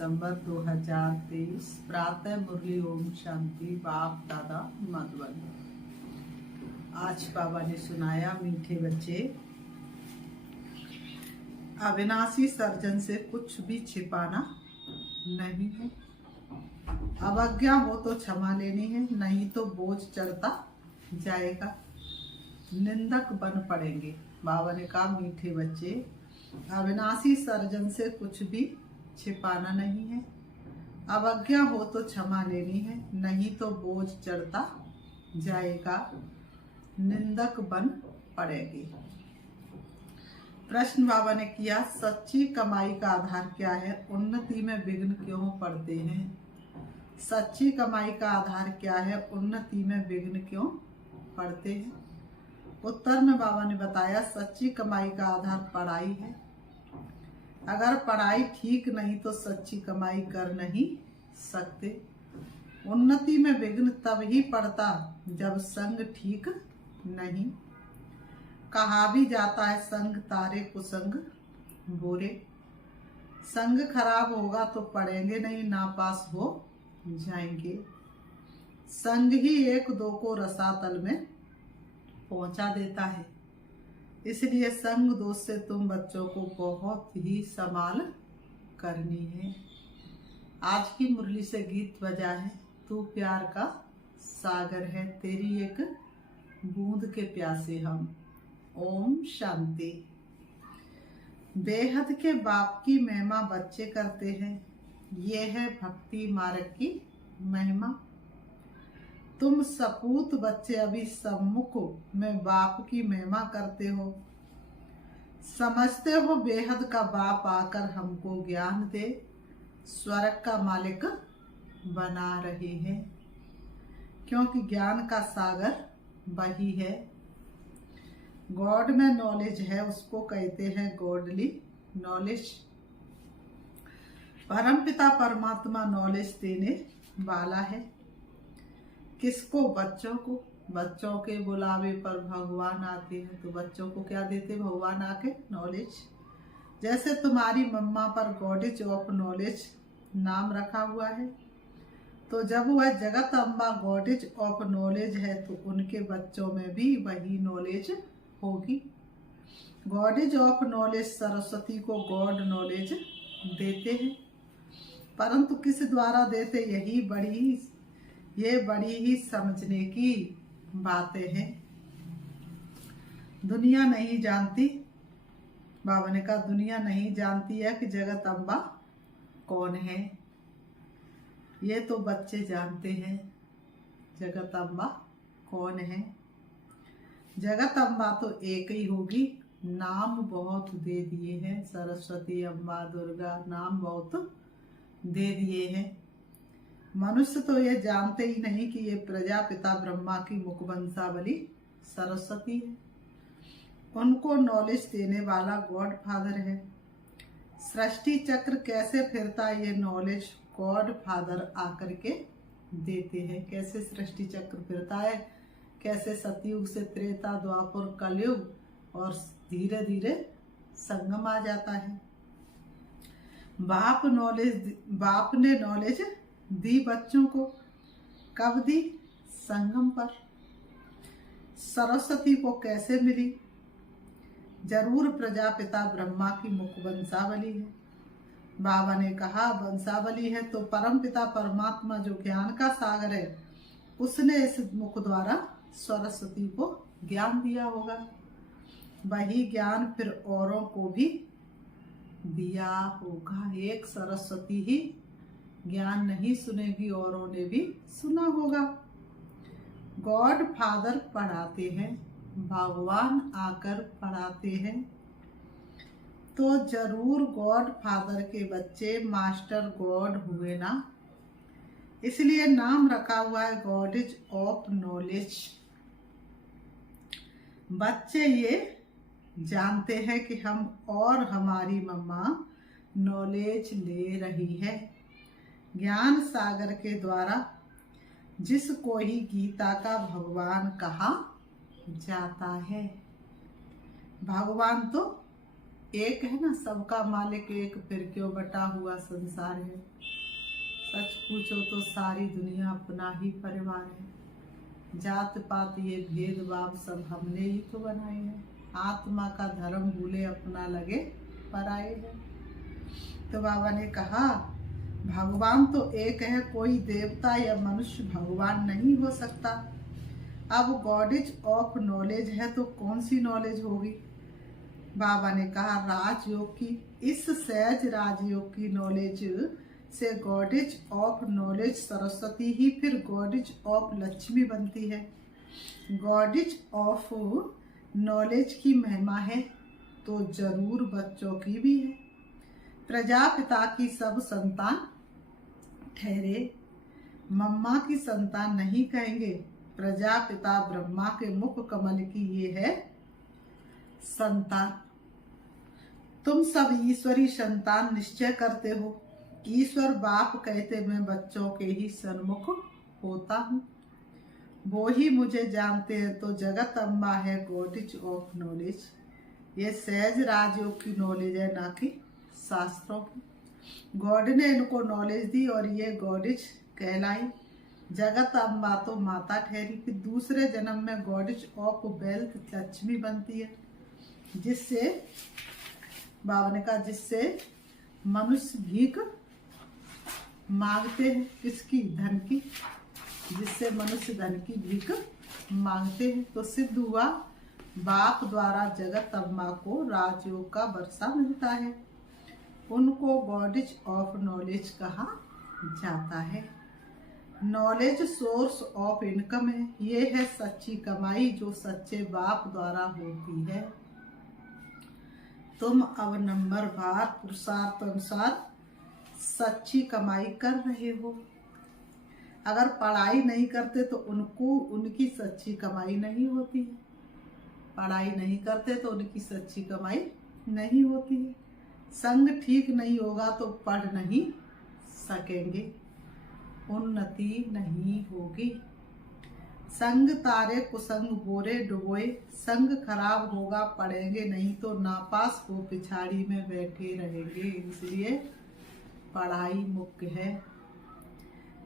दिसंबर 2023 प्रातः मुरली ओम शांति बाप दादा मधुबन। आज बाबा ने सुनाया मीठे बच्चे, अविनाशी सर्जन से कुछ भी छिपाना नहीं है। अवज्ञा हो तो क्षमा लेनी है, नहीं तो बोझ चढ़ता जाएगा, निंदक बन पड़ेंगे। बाबा ने कहा मीठे बच्चे, अविनाशी सर्जन से कुछ भी छिपाना नहीं है। अवज्ञा हो तो क्षमा लेनी है, नहीं तो बोझ चढ़ता जाएगा, निंदक बन पड़ेगी। प्रश्न बाबा ने किया, सच्ची कमाई का आधार क्या है? उन्नति में विघ्न क्यों पड़ते हैं? सच्ची कमाई का आधार क्या है? उन्नति में विघ्न क्यों पड़ते हैं? उत्तर में बाबा ने बताया, सच्ची कमाई का आधार पढ़ाई है। अगर पढ़ाई ठीक नहीं तो सच्ची कमाई कर नहीं सकते। उन्नति में विघ्न तब ही पड़ता जब संग ठीक नहीं। कहा भी जाता है, संग तारे कुसंग बुरे। संग खराब होगा तो पढ़ेंगे नहीं, नापास हो जाएंगे। संग ही एक दो को रसातल में पहुंचा देता है। इसलिए संग दोष से तुम बच्चों को बहुत ही संभाल करनी है। आज की मुरली से गीत बजा है, तू प्यार का सागर है, तेरी एक बूंद के प्यासे हम। ओम शांति। बेहद के बाप की महिमा बच्चे करते हैं, ये है भक्ति मार्ग की महिमा। तुम सपूत बच्चे अभी सम्मुख में बाप की महिमा करते हो। समझते हो बेहद का बाप आकर हमको ज्ञान दे, स्वर्ग का मालिक बना रहे हैं, क्योंकि ज्ञान का सागर वही है। गॉड में नॉलेज है, उसको कहते हैं गॉडली नॉलेज। परमपिता परमात्मा नॉलेज देने वाला है। किसको? बच्चों को। बच्चों के बुलावे पर भगवान आते हैं, तो बच्चों को क्या देते भगवान आके? नॉलेज। जैसे तुम्हारी मम्मा पर गॉडेज ऑफ नॉलेज नाम रखा हुआ है, तो जब वह जगत अम्बा गॉडेज ऑफ नॉलेज है तो उनके बच्चों में भी वही नॉलेज होगी। गॉडेज ऑफ नॉलेज सरस्वती को गॉड नॉलेज देते हैं, परंतु किस द्वारा देते? ये बड़ी ही समझने की बातें हैं। दुनिया नहीं जानती। बाबा ने कहा दुनिया नहीं जानती है कि जगत अम्बा कौन है। ये तो बच्चे जानते हैं जगत अम्बा कौन है। जगत अम्बा तो एक ही होगी, नाम बहुत दे दिए हैं। सरस्वती अम्बा, दुर्गा, नाम बहुत दे दिए हैं। मनुष्य तो ये जानते ही नहीं कि ये प्रजापिता ब्रह्मा की मुखवंशावली सरस्वती है। उनको नॉलेज देने वाला गॉड फादर है। सृष्टि चक्र कैसे फिरता है, ये नॉलेज गॉड फादर आकर के देते हैं। कैसे सृष्टि चक्र फिरता है, कैसे सतयुग से त्रेता, द्वापर, कलयुग और धीरे धीरे संगम आ जाता है। बाप ने नॉलेज दी बच्चों को। कब दी? संगम पर। सरस्वती को कैसे मिली? जरूर प्रजापिता ब्रह्मा की मुख वंशावली है। बाबा ने कहा वंशावली है तो परमपिता परमात्मा जो ज्ञान का सागर है, उसने इस मुख द्वारा सरस्वती को ज्ञान दिया होगा। वही ज्ञान फिर औरों को भी दिया होगा। एक सरस्वती ही ज्ञान नहीं सुनेगी, औरों ने भी सुना होगा। गॉड फादर पढ़ाते हैं, भगवान आकर पढ़ाते हैं, तो जरूर गॉड फादर के बच्चे मास्टर गॉड हुए ना। इसलिए नाम रखा हुआ है गॉडेज ऑफ नॉलेज। बच्चे ये जानते हैं कि हम और हमारी मम्मा नॉलेज ले रही है। ज्ञान सागर के द्वारा जिसको ही गीता का भगवान कहा जाता है। भगवान तो एक है ना, सबका मालिक एक, फिर क्यों बटा हुआ संसार है। सच पूछो तो सारी दुनिया अपना ही परिवार है। जात पात ये भेदभाव सब हमने ही तो बनाए हैं। आत्मा का धर्म भूले अपना लगे पराए है। तो बाबा ने कहा भगवान तो एक है, कोई देवता या मनुष्य भगवान नहीं हो सकता। अब गॉडेज ऑफ नॉलेज है तो कौन सी नॉलेज होगी। बाबा ने कहा राजयोग की, इस सहज राजयोग की नॉलेज से गॉडेज ऑफ नॉलेज सरस्वती ही फिर गॉडेज ऑफ लक्ष्मी बनती है। गॉडेज ऑफ नॉलेज की महिमा है तो जरूर बच्चों की भी है। प्रजापिता की सब संतान ठहरे, मम्मा की संतान नहीं कहेंगे। प्रजापिता ब्रह्मा के मुख कमल की ये है संतान। तुम सब ईश्वरी संतान निश्चय करते हो। ईश्वर बाप कहते मैं बच्चों के ही सन्मुख होता हूँ। वो ही मुझे जानते हैं तो जगत अम्बा है गॉडेज ऑफ नॉलेज। ये सहज राजयोग की नॉलेज है, ना कि शास्त्रों की। गॉड ने इनको नॉलेज दी और ये गॉडेज कहलाई। जगत अम्बा तो माता ठहरी। फिर दूसरे जन्म में गॉडेज ऑफ वेल्थ लक्ष्मी बनती है, जिससे बाबा ने कहा जिससे मनुष्य भीख मांगते हैं। किसकी? धन की। जिससे मनुष्य धन की भीख मांगते हैं। तो सिद्ध हुआ बाप द्वारा जगत अम्बा को राजयोग का वर्षा मिलता है। उनको गॉडेज ऑफ नॉलेज कहा जाता है। नॉलेज सोर्स ऑफ इनकम है। ये है सच्ची कमाई जो सच्चे बाप द्वारा होती है। तुम अब नंबर बार पुरुषार्थ अनुसार सच्ची कमाई कर रहे हो। अगर पढ़ाई नहीं करते तो उनकी सच्ची कमाई नहीं होती है। पढ़ाई नहीं करते तो उनकी सच्ची कमाई नहीं होती है। संग ठीक नहीं होगा तो पढ़ नहीं सकेंगे, उन्नति नहीं होगी। संग तारे कुसंग बोरे डुबोए। संग खराब होगा पढ़ेंगे नहीं तो नापास हो पिछाड़ी में बैठे रहेंगे। इसलिए पढ़ाई मुख्य है।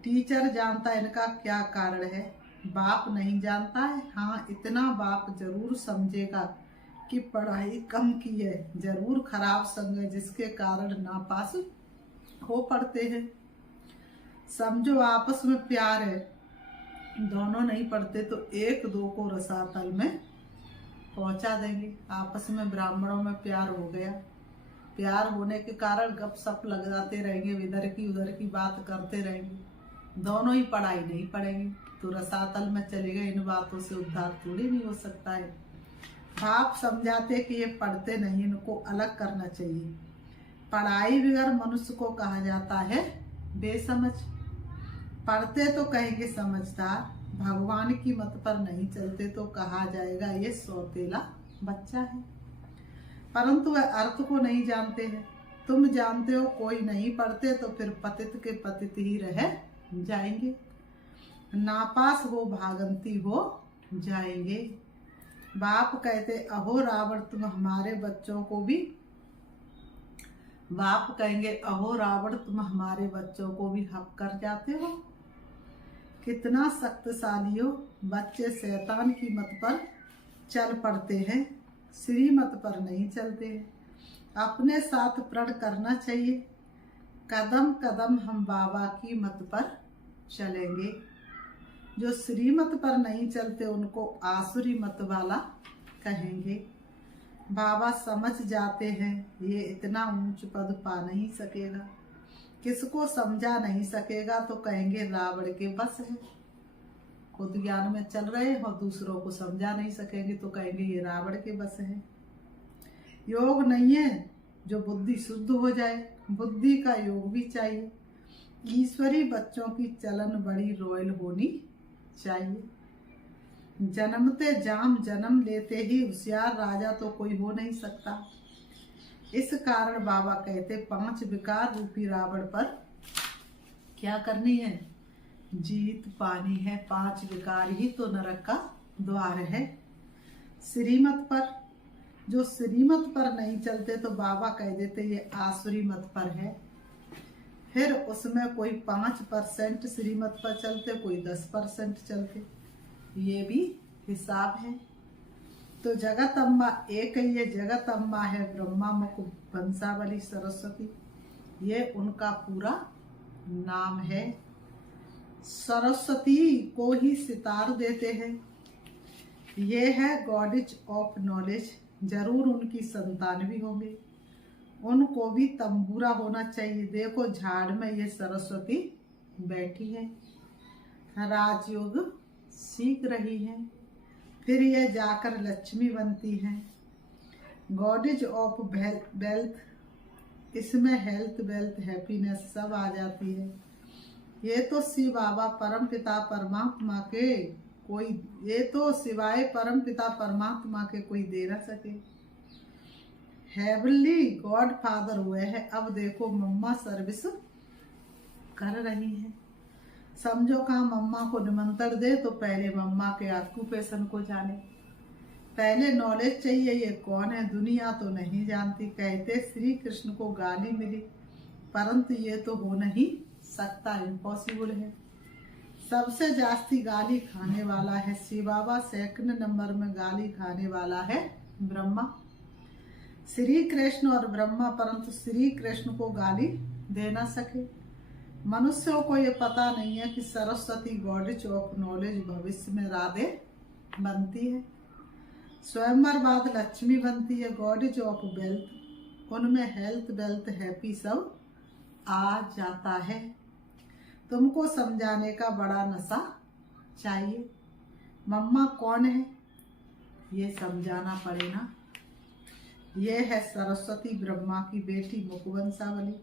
टीचर जानता है इनका क्या कारण है, बाप नहीं जानता है। हाँ, इतना बाप जरूर समझेगा कि पढ़ाई कम की है, जरूर खराब संग है जिसके कारण नापास हो पढ़ते हैं। समझो आपस में प्यार है, दोनों नहीं पढ़ते तो एक दो को रसातल में पहुंचा देंगे। आपस में ब्राह्मणों में प्यार हो गया, प्यार होने के कारण गपशप लग जाते रहेंगे, इधर की उधर की बात करते रहेंगे, दोनों ही पढ़ाई नहीं पढ़ेंगे तो रसातल में चले गए। इन बातों से उद्धार थोड़ी नहीं हो सकता है। बाप समझाते कि ये पढ़ते नहीं, इनको अलग करना चाहिए। पढ़ाई बगैर मनुष्य को कहा जाता है बेसमझ। पढ़ते तो कहेंगे समझदार, भगवान की मत पर नहीं चलते तो कहा जाएगा ये सौतेला बच्चा है। परंतु वह अर्थ को नहीं जानते हैं। तुम जानते हो कोई नहीं पढ़ते तो फिर पतित के पतित ही रह जाएंगे, नापास हो भागंती हो जाएंगे। बाप कहते अहो रावण तुम हमारे बच्चों को भी, बाप कहेंगे अहो रावण तुम हमारे बच्चों को भी हक कर जाते हो। कितना शक्तिशाली हो। बच्चे शैतान की मत पर चल पड़ते हैं, श्रीमत पर नहीं चलते हैं। अपने साथ प्रण करना चाहिए, कदम कदम हम बाबा की मत पर चलेंगे। जो श्रीमत पर नहीं चलते उनको आसुरी मत वाला कहेंगे। बाबा समझ जाते हैं ये इतना ऊंच पद पा नहीं सकेगा। किसको समझा नहीं सकेगा तो कहेंगे रावण के बस है। खुद ज्ञान में चल रहे हैं और दूसरों को समझा नहीं सकेंगे तो कहेंगे ये रावण के बस है। योग नहीं है जो बुद्धि शुद्ध हो जाए, बुद्धि का योग भी चाहिए। ईश्वरी बच्चों की चलन बड़ी रॉयल होनी चाहिए। जन्मते जाम जन्म लेते ही होशियार राजा तो कोई हो नहीं सकता। इस कारण बाबा कहते 5 विकार रूपी रावण पर क्या करनी है, जीत पानी है। 5 विकार ही तो नरक का द्वार है। श्रीमत पर जो श्रीमत पर नहीं चलते तो बाबा कह देते ये आसुरी मत पर है। फिर उसमें कोई 5% श्रीमत पर चलते, कोई 10% चलते, ये भी हिसाब है। तो जगत अम्बा एक ही है, जगत अम्बा है ब्रह्मा मुख वंशावली सरस्वती, ये उनका पूरा नाम है। सरस्वती को ही सितार देते हैं, ये है गॉडेज ऑफ नॉलेज। जरूर उनकी संतान भी होंगे, उनको भी तंबूरा होना चाहिए। देखो झाड़ में ये सरस्वती बैठी है, राजयोग सीख रही है, फिर ये जाकर लक्ष्मी बनती है। गॉडेज ऑफ वेल्थ, इसमें हेल्थ वेल्थ हैप्पीनेस सब आ जाती है। ये तो शिव बाबा परम पिता परमात्मा के कोई, ये तो सिवाय परम पिता परमात्मा के कोई दे ना सके। हेवनली गॉड फादर हुए हैं। अब देखो मम्मा सर्विस कर रही है। समझो कहाँ मम्मा को निमंत्रण दे तो पहले मम्मा के ऑक्यूपेशन को जाने, पहले नॉलेज चाहिए ये कौन है। दुनिया तो नहीं जानती। कहते श्री कृष्ण को गाली मिली, परंतु ये तो हो नहीं सकता, इम्पॉसिबल है। सबसे जास्ती गाली खाने वाला है शिव बाबा, सेकंड नंबर में गाली खाने वाला है ब्रह्मा। श्री कृष्ण और ब्रह्मा, परंतु श्री कृष्ण को गाली दे ना सके। मनुष्यों को ये पता नहीं है कि सरस्वती गॉडेज ऑफ नॉलेज भविष्य में राधे बनती है, स्वयंवर बाद लक्ष्मी बनती है। गॉडेज ऑफ वेल्थ, उनमें हेल्थ वेल्थ हैप्पी सब आ जाता है। तुमको समझाने का बड़ा नशा चाहिए। मम्मा कौन है ये समझाना पड़े ना। ये है सरस्वती ब्रह्मा की बेटी मुखवंशावली।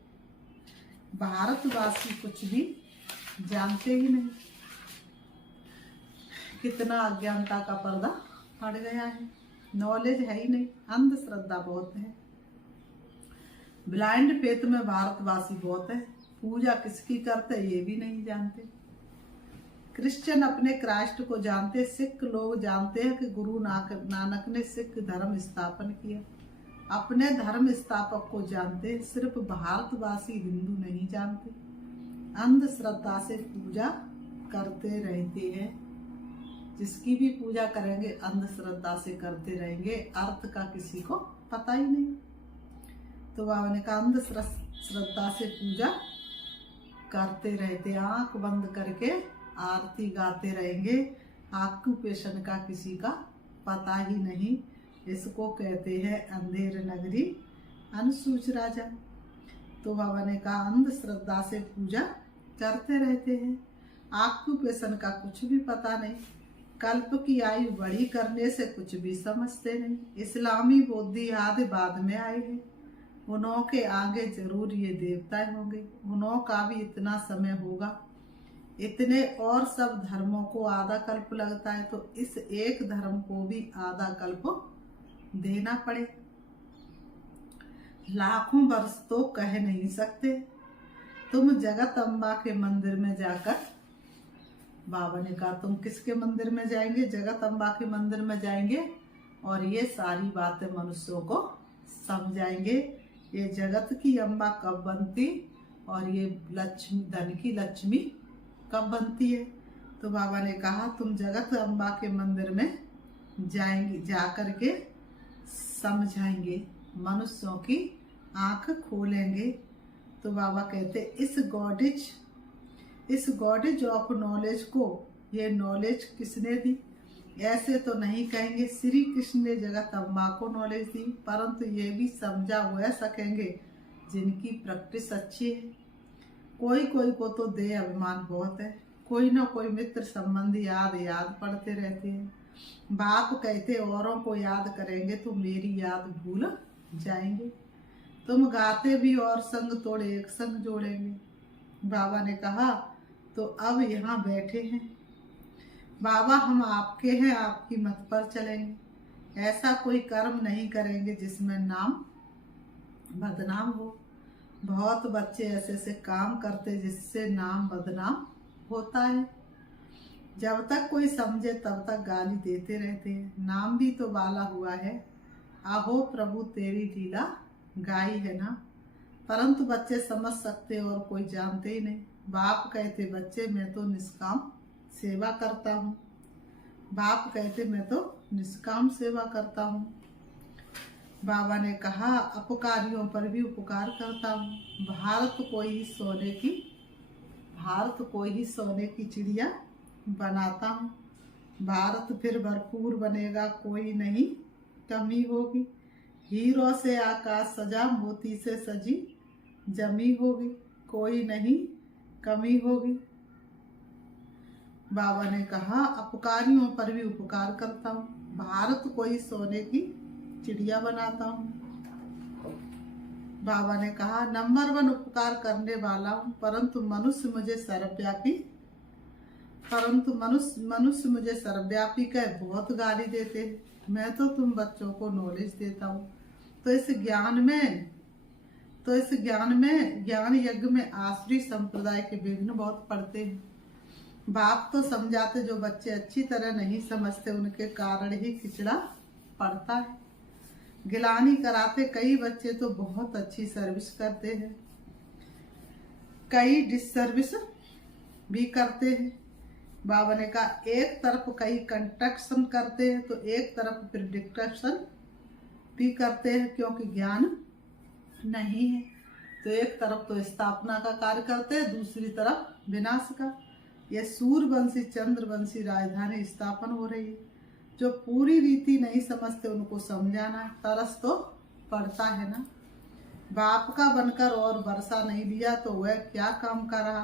भारतवासी कुछ भी जानते ही नहीं, कितना अज्ञानता का पर्दा पड़ गया है। नॉलेज है ही नहीं, अंधश्रद्धा बहुत है, ब्लाइंड फेथ में भारतवासी बहुत है। पूजा किसकी करते ये भी नहीं जानते। क्रिश्चियन अपने क्राइस्ट को जानते, सिख लोग जानते हैं कि गुरु नानक ने सिख धर्म स्थापन किया, अपने धर्म स्थापक को जानते। सिर्फ भारतवासी हिंदू नहीं जानते, अंधश्रद्धा से पूजा करते रहते हैं। जिसकी भी पूजा करेंगे अंधश्रद्धा से करते रहेंगे, अर्थ का किसी को पता ही नहीं। तो बाबा ने कहा अंधश्रद्धा से पूजा करते रहते, आंख बंद करके आरती गाते रहेंगे, ऑक्यूपेशन का किसी का पता ही नहीं। इसको कहते हैं अंधेर नगरी अनसूच राजा। तो बाबा ने कहा अंधश्रद्धा से पूजा करते रहते हैं, ऑक्यूपेशन का कुछ भी पता नहीं, कल्प की आयु बड़ी करने से कुछ भी समझते नहीं। इस्लामी बौद्धि आदि बाद में आए हैं, उन्हों के आगे जरूर ये देवता होंगे, उन्हों का भी इतना समय होगा। इतने और सब धर्मों को आधा कल्प लगता है, तो इस एक धर्म को भी आधा कल्प देना पड़े। लाखों वर्ष तो कह नहीं सकते। तुम जगत अम्बा के मंदिर में जाकर, बाबा ने कहा तुम किसके मंदिर में जाएंगे? जगत अम्बा के मंदिर में जाएंगे और ये सारी बातें मनुष्यों को समझाएंगे। ये जगत की अम्बा कब बनती और ये लक्ष्मी, धन की लक्ष्मी कब बनती है? तो बाबा ने कहा तुम जगत अम्बा के मंदिर में जाएंगे, जाकर के समझाएंगे, मनुष्यों की आंख खोलेंगे। तो बाबा कहते इस गॉडेज ऑफ नॉलेज को, ये नॉलेज किसने दी? ऐसे तो नहीं कहेंगे श्री कृष्ण ने जगत अम्बा को नॉलेज दी, परंतु ये भी समझा हुआ सकेंगे जिनकी प्रैक्टिस अच्छी है। कोई कोई को तो दे अभिमान बहुत है, कोई ना कोई मित्र संबंधी याद पड़ते रहते हैं। बाप कहते औरों को याद करेंगे तो मेरी याद भूल जाएंगे। तुम गाते भी और संग तोड़े एक संग जोड़ेंगे। बाबा ने कहा तो अब यहाँ बैठे हैं बाबा, हम आपके हैं, आपकी मत पर चलेंगे। ऐसा कोई कर्म नहीं करेंगे जिसमें नाम बदनाम हो। बहुत बच्चे ऐसे ऐसे काम करते जिससे नाम बदनाम होता है। जब तक कोई समझे तब तक गाली देते रहते हैं। नाम भी तो बाला हुआ है, आहो प्रभु तेरी लीला गाई है ना। परंतु बच्चे समझ सकते और कोई जानते ही नहीं। बाप कहते बच्चे मैं तो निष्काम सेवा करता हूँ। बाप कहते मैं तो निष्काम सेवा करता हूँ। बाबा ने कहा अपकारियों पर भी उपकार करता हूँ। भारत को ही सोने की चिड़िया बनाता हूँ। भारत फिर भरपूर बनेगा, कोई नहीं कमी होगी। हीरो से आकाश सजा, मोती से सजी जमी होगी, कोई नहीं कमी होगी। बाबा ने कहा अपकारियों पर भी उपकार करता हूँ। भारत को ही सोने की चिड़िया बनाता हूँ। बाबा ने कहा नंबर 1 उपकार करने वाला हूँ, परंतु मनुष्य मुझे सर्वव्यापी कह बहुत गाली देते हैं। मैं तो तुम बच्चों को नॉलेज देता हूँ। तो इस ज्ञान यज्ञ में आसुरी संप्रदाय के विघ्न बहुत पड़ते हैं। बाप तो समझाते, जो बच्चे अच्छी तरह नहीं समझते उनके कारण ही खिचड़ा पड़ता है। गिलानी कराते कई बच्चे तो बहुत अच्छी सर्विस करते हैं, कई डिसर्विस भी करते हैं। बाबा ने कहा एक तरफ कई कंस्ट्रक्शन करते हैं तो एक तरफ फिर डिस्ट्रक्शन भी करते हैं, क्योंकि ज्ञान नहीं है। तो एक तरफ तो स्थापना का कार्य करते हैं, दूसरी तरफ विनाश का। यह सूर्यवंशी चंद्रवंशी राजधानी स्थापन हो रही है। जो पूरी रीति नहीं समझते उनको समझाना, तरस तो पड़ता है ना। बाप का बनकर और वर्षा नहीं लिया तो वह क्या काम कर रहा।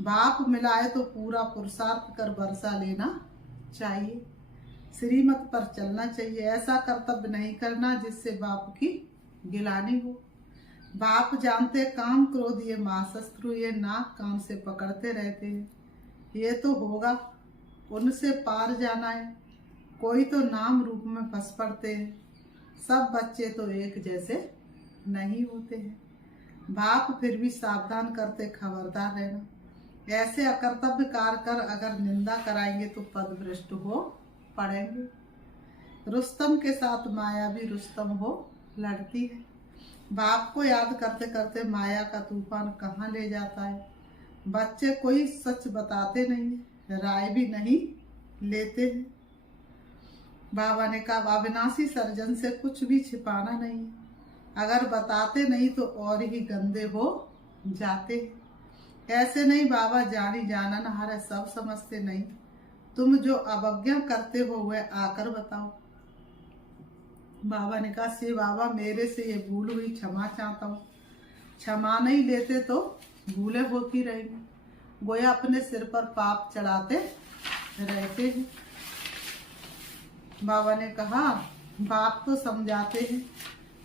बाप मिलाए तो पूरा पुरुषार्थ कर वर्षा लेना चाहिए। श्रीमत पर चलना चाहिए। ऐसा कर्तव्य नहीं करना जिससे बाप की गिलानी हो। बाप जानते काम क्रोध ये महाशत्रु, ये नाक कान से पकड़ते रहते हैं। ये तो होगा, उनसे पार जाना है। कोई तो नाम रूप में फंस पड़ते हैं। सब बच्चे तो एक जैसे नहीं होते हैं। बाप फिर भी सावधान करते खबरदार रहना। ऐसे अकर्तव्य कार्य कर अगर निंदा कराएंगे तो पद भ्रष्ट हो पड़ेंगे। रुस्तम के साथ माया भी रुस्तम हो लड़ती है। बाप को याद करते करते माया का तूफान कहाँ ले जाता है। बच्चे कोई सच बताते नहीं, राय भी नहीं लेते हैं। बाबा ने कहा अविनाशी सर्जन से कुछ भी छिपाना नहीं, अगर बताते नहीं तो और ही गंदे हो जाते। ऐसे नहीं बाबा जानी जानन हार है, सब समझते नहीं। तुम जो अवज्ञा करते हो वह आकर बताओ। बाबा ने कहा से बाबा मेरे से ये भूल हुई, क्षमा चाहता हूँ। क्षमा नहीं लेते तो भूलें होती रहेंगी। गोया अपने सिर पर पाप चढ़ाते रहते हैं। बाबा ने कहा बाप तो समझाते हैं,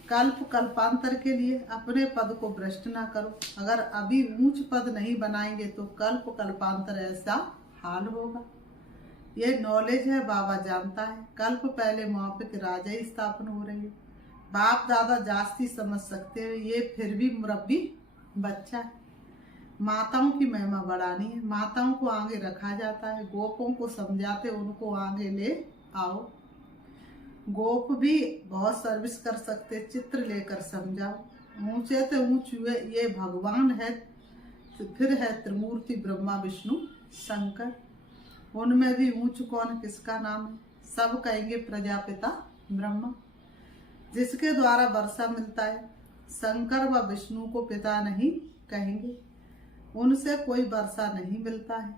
कल्पांतर के लिए अपने पद को भ्रष्ट ना करो। अगर अभी ऊंच पद नहीं बनाएंगे तो कल्पांतर ऐसा हाल होगा। ये नॉलेज है, बाबा जानता है। कल्प पहले मापिक राजा ही स्थापन हो रही है। बाप दादा जास्ती समझ सकते हैं, ये फिर भी मुरब्बी बच्चा है। माताओं की महिमा बढ़ानी है, माताओं को आगे रखा जाता है। गोपों को समझाते उनको आगे ले आओ। गोप भी बहुत सर्विस कर सकते, चित्र लेकर समझाओ। ऊंचे से ऊंच हुए ये भगवान है, फिर है त्रिमूर्ति ब्रह्मा विष्णु शंकर। उनमें भी ऊंच कौन, किसका नाम है? सब कहेंगे प्रजापिता ब्रह्मा, जिसके द्वारा वर्षा मिलता है। शंकर व विष्णु को पिता नहीं कहेंगे, उनसे कोई वर्षा नहीं मिलता है।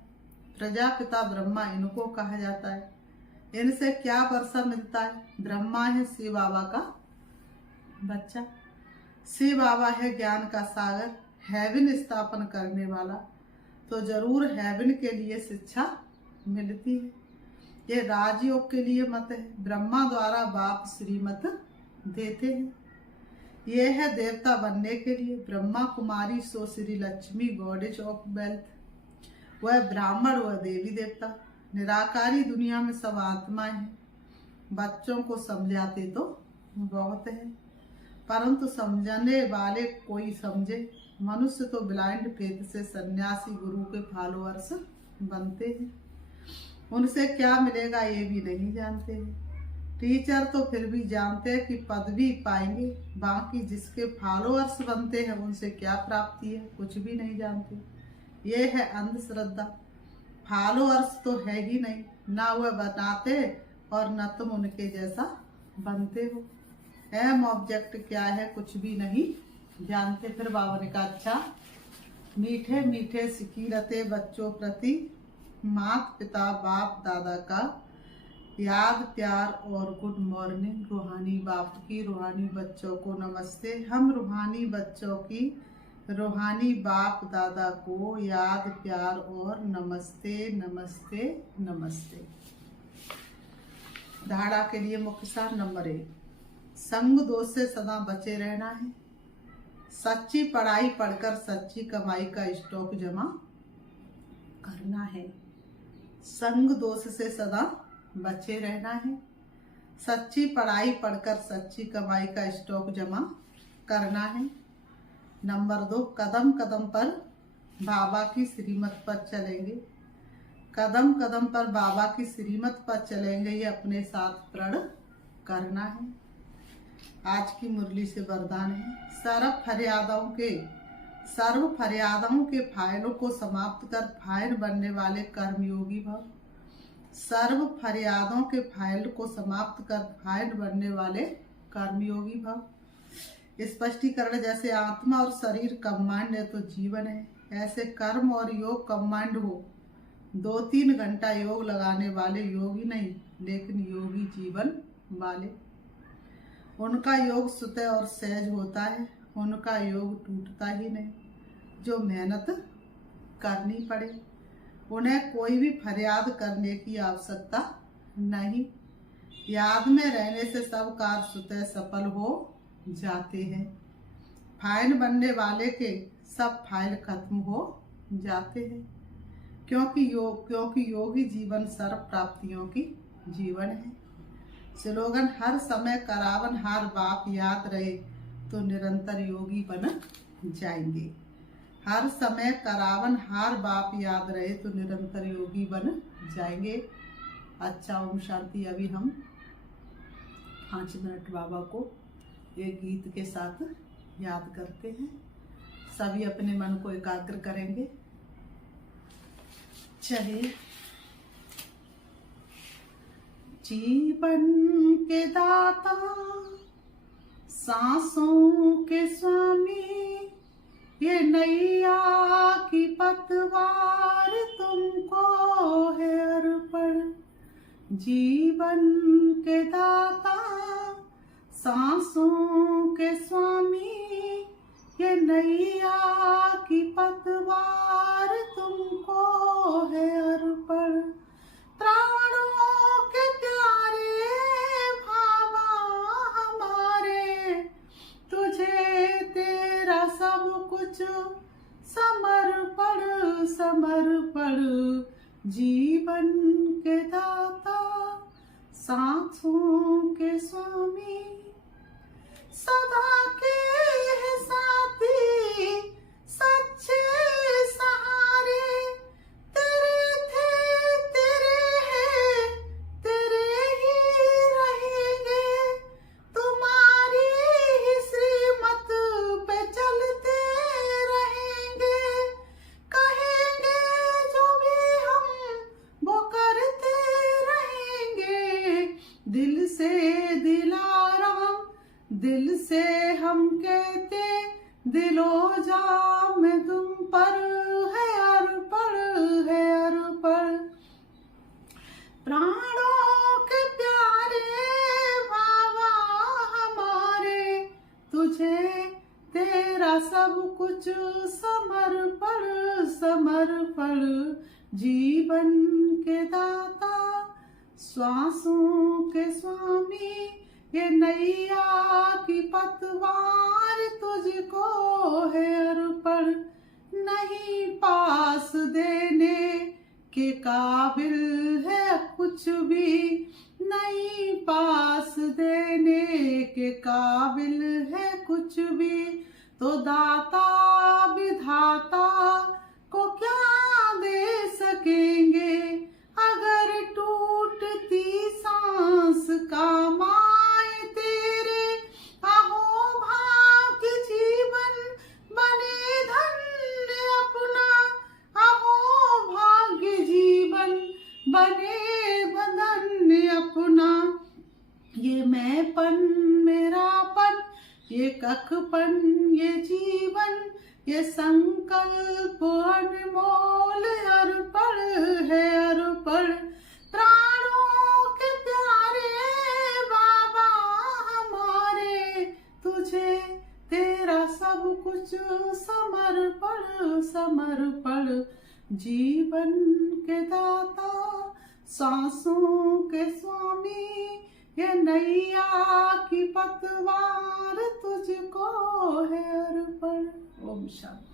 प्रजापिता ब्रह्मा इनको कहा जाता है। इनसे क्या वर्षा मिलता है? ब्रह्मा है शिव बाबा का बच्चा। शिव बाबा है ज्ञान का सागर, हेवन स्थापन करने वाला। तो जरूर हेवन के लिए शिक्षा मिलती है। ये राजयोग के लिए मत है। ब्रह्मा द्वारा बाप श्रीमत देते हैं। ये है देवता बनने के लिए। Brahma Kumari so Shri Lakshmi goddess of wealth. वह ब्राह्मण व देवी देवता। निराकारी दुनिया में सब आत्माएं हैं। बच्चों को समझाते तो बहुत है, परंतु समझने वाले कोई समझे। मनुष्य तो ब्लाइंड फेथ से सन्यासी गुरु के फॉलोअर्स बनते हैं। उनसे क्या मिलेगा ये भी नहीं जानते हैं। टीचर तो फिर भी जानते हैं कि पदवी पाएंगे, बाकी जिसके फॉलोअर्स बनते हैं उनसे क्या प्राप्ति है, कुछ भी नहीं जानते। ये है अंधश्रद्धा। फॉलोअर्स तो है ही नहीं, ना वह बनाते और न तुम उनके जैसा बनते हो। एम ऑब्जेक्ट क्या है कुछ भी नहीं जानते। फिर बाबा ने कहा अच्छा, मीठे मीठे सिकीरते बच्चों प्रति माता पिता बाप दादा का याद प्यार और गुड मॉर्निंग। रूहानी बाप की रूहानी बच्चों को नमस्ते। हम रूहानी बच्चों की रूहानी बाप दादा को याद प्यार और नमस्ते नमस्ते नमस्ते। धारणा के लिए मुख्य सार नंबर 1, संग दोष से सदा बचे रहना है। सच्ची पढ़ाई पढ़कर सच्ची कमाई का स्टॉक जमा करना है। संग दोष से सदा बचे रहना है। सच्ची पढ़ाई पढ़कर सच्ची कमाई का स्टॉक जमा करना है। नंबर 2, कदम कदम पर बाबा की श्रीमत पर चलेंगे। कदम कदम पर बाबा की श्रीमत पर चलेंगे, ये अपने साथ प्रण करना है। आज की मुरली से वरदान है, सर्व फरियादों के फाइलों को समाप्त कर फाइल बनने वाले कर्मयोगी भव। सर्व फरियादों के फाइल को समाप्त कर फाइल बनने वाले कर्मयोगी भव। स्पष्टीकरण, जैसे आत्मा और शरीर कंबाइंड है तो जीवन है, ऐसे कर्म और योग कंबाइंड हो। 2-3 घंटा योग लगाने वाले योगी नहीं, लेकिन योगी जीवन वाले। उनका योग स्वतः और सहज होता है, उनका योग टूटता ही नहीं। जो मेहनत करनी पड़े, उन्हें कोई भी फरियाद करने की आवश्यकता नहीं। याद में रहने से सब कार्य स्वतः सफल हो जाते हैं। फाइल बनने वाले के सब फाइल खत्म हो जाते हैं, क्योंकि योगी जीवन सर्व प्राप्तियों की जीवन है। स्लोगन, हर समय करावन हार बाप याद रहे तो निरंतर योगी बन जाएंगे। हर समय करावन हार बाप याद रहे तो निरंतर योगी बन जाएंगे। अच्छा, ओम शांति। अभी हम 5 मिनट बाबा को एक गीत के साथ याद करते हैं। सभी अपने मन को एकाग्र करेंगे। चलिए। जीवन के दाता, सांसों के स्वामी, ये नैया की पतवार तुमको है अर्पण। जीवन के दाता, सांसों के स्वामी, ये नैया की पतवार तुमको है अर्पण। प्राणों के प्यारे भावा हमारे, तुझे तेरा सब कुछ समर्पण समर्पण। जीवन के दाता, सांसों के स्वामी, सदा के है साथी, सच्चे सहारे। तेरे थे, तेरे हैं, तेरे ही रहेंगे। तुम्हारी ही श्रीमत पे चलते रहेंगे। कहेंगे जो भी हम वो करते रहेंगे। दिल से दिलाराम, दिल से हम कहते, दिलो जाम तुम पर है अर्पण है अर्पण। प्राणों के प्यारे भावा हमारे, तुझे तेरा सब कुछ समर्पण समर्पण। जीवन के दाता, श्वासों के स्वामी, ये नैया की पतवार तुझको है अर्पण। नहीं पास देने के काबिल है कुछ भी, नहीं पास देने के काबिल है कुछ भी। तो दाता विधाता को क्या दे सकेंगे, अगर टूटती सांस का तन मेरापन, ये कखपन ये जीवन, ये संकल्प अनमोल अर्पण है अर्पण। प्राणों के प्यारे बाबा हमारे, तुझे तेरा सब कुछ समर्पण समर्पण। जीवन के दाता सांसों के स्वामी, ये नैया की पतवार तुझको है अर्पण। ओम शांति।